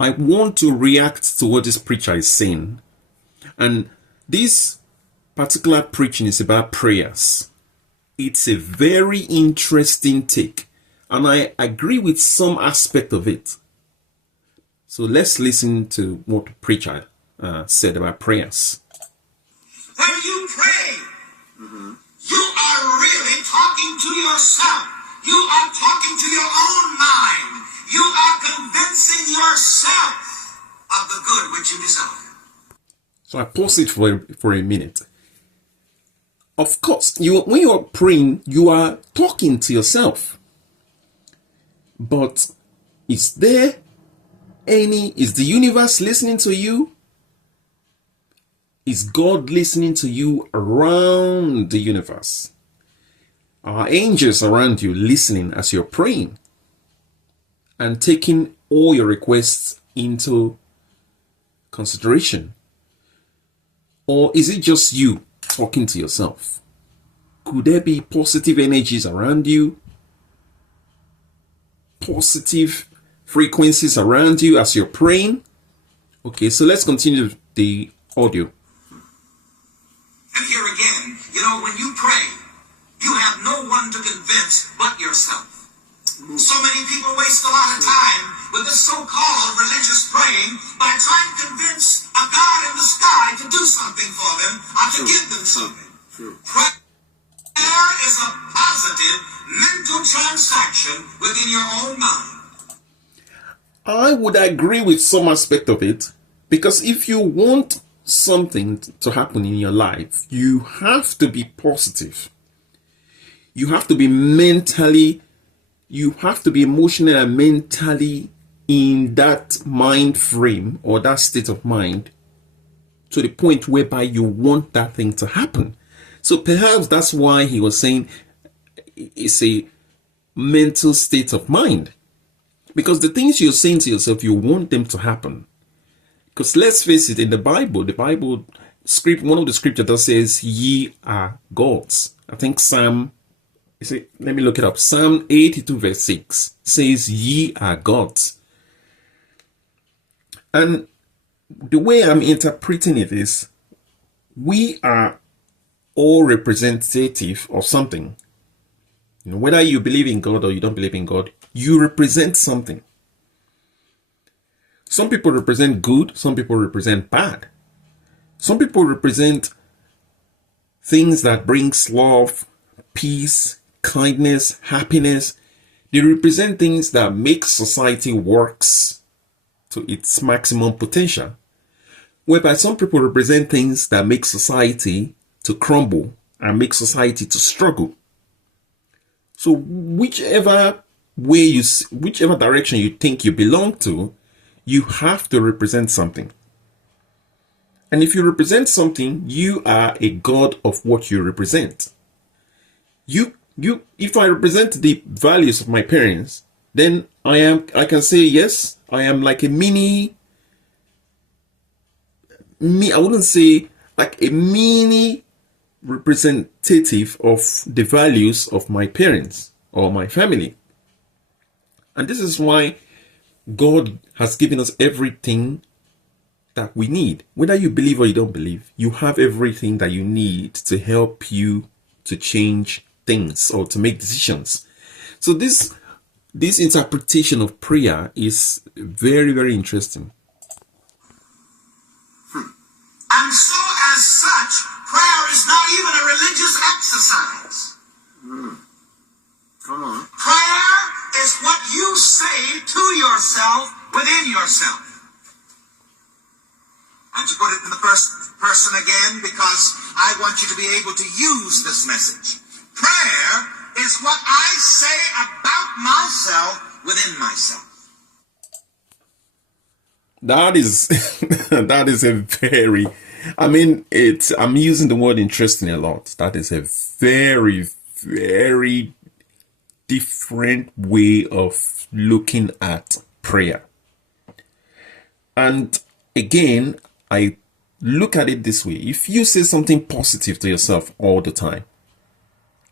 I want to react to what this preacher is saying. And this particular preaching is about prayers. It's a very interesting take, and I agree with some aspect of it. So let's listen to what the preacher said about prayers. When you pray, you are really talking to yourself. You are talking to your own mind. You are convincing yourself of the good which you desire. So I pause it for a minute. Of course, when you are praying, you are talking to yourself. But is the universe listening to you? Is God listening to you around the universe? Are angels around you listening as you're praying and taking all your requests into consideration? Or is it just you talking to yourself? Could there be positive energies around you? Positive frequencies around you as you're praying? Okay, so let's continue the audio. And here again, when you pray, you have no one to convince but yourself. So many people waste a lot of time with this so-called religious praying by trying to convince a God in the sky to do something for them or to give them something. Prayer is a positive mental transaction within your own mind. I would agree with some aspect of it, because if you want something to happen in your life, you have to be positive. You have to be emotionally and mentally in that mind frame or that state of mind to the point whereby you want that thing to happen. So perhaps that's why he was saying it's a mental state of mind, because the things you're saying to yourself, you want them to happen. Because let's face it, in the Bible script, one of the scriptures that says, ye are gods. I think let me look it up. Psalm 82 verse 6 says, ye are gods. And the way I'm interpreting it is, we are all representative of something. Whether you believe in God or you don't believe in God, you represent something. Some people represent good, some people represent bad. Some people represent things that brings love, peace, kindness, happiness. They represent things that make society works to its maximum potential. Whereby some people represent things that make society to crumble and make society to struggle. So whichever direction you think you belong to, you have to represent something. And if you represent something, you are a god of what you represent. If I represent the values of my parents, then I can say, yes, I am like a I wouldn't say like a mini representative of the values of my parents or my family. And this is why God has given us everything that we need. Whether you believe or you don't believe, you have everything that you need to help you to change things or to make decisions. So this interpretation of prayer is very, very interesting. And so as such, prayer is not even a religious exercise. Come on. Prayer is what you say to yourself within yourself. And to put it in the first person again, because I want you to be able to use this message. Prayer is what I say about myself within myself. That is a very, I'm using the word interesting a lot. That is a very, very different way of looking at prayer. And again, I look at it this way. If you say something positive to yourself all the time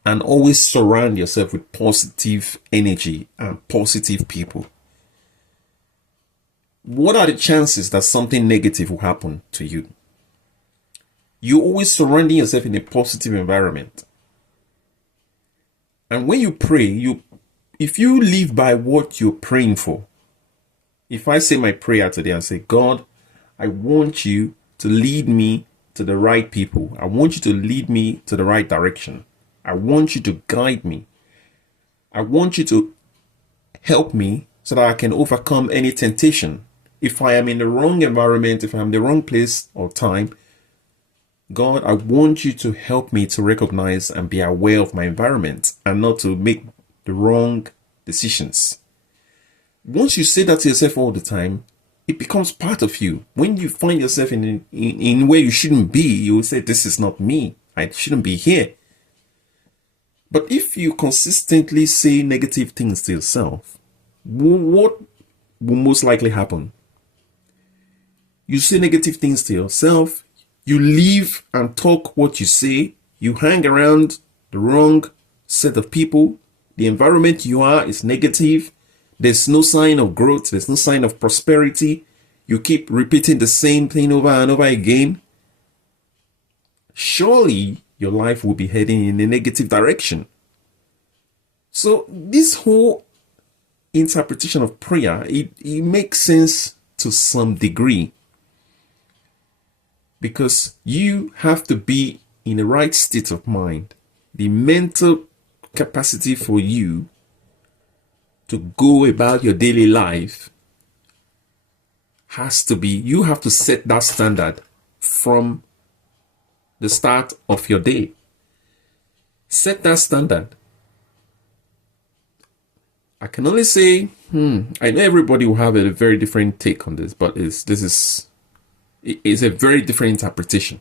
and always surround yourself with positive energy and positive people, what are the chances that something negative will happen to you? You're always surrounding yourself in a positive environment. And when you pray, if you live by what you're praying for, if I say my prayer today and say, God, I want you to lead me to the right people. I want you to lead me to the right direction. I want you to guide me. I want you to help me so that I can overcome any temptation. If I am in the wrong environment, if I'm in the wrong place or time, God, I want you to help me to recognize and be aware of my environment and not to make the wrong decisions. Once you say that to yourself all the time, it becomes part of you. When you find yourself in where you shouldn't be, you will say, this is not me. I shouldn't be here. But if you consistently say negative things to yourself, what will most likely happen? You say negative things to yourself, you live and talk what you say, you hang around the wrong set of people, the environment you are is negative, there's no sign of growth, there's no sign of prosperity, you keep repeating the same thing over and over again. Surely your life will be heading in a negative direction. So this whole interpretation of prayer, it makes sense to some degree, because you have to be in the right state of mind. The mental capacity for you to go about your daily life has to be, you have to set that standard from the start of your day. Set that standard. I can only say, I know everybody will have a very different take on this, but it's a very different interpretation.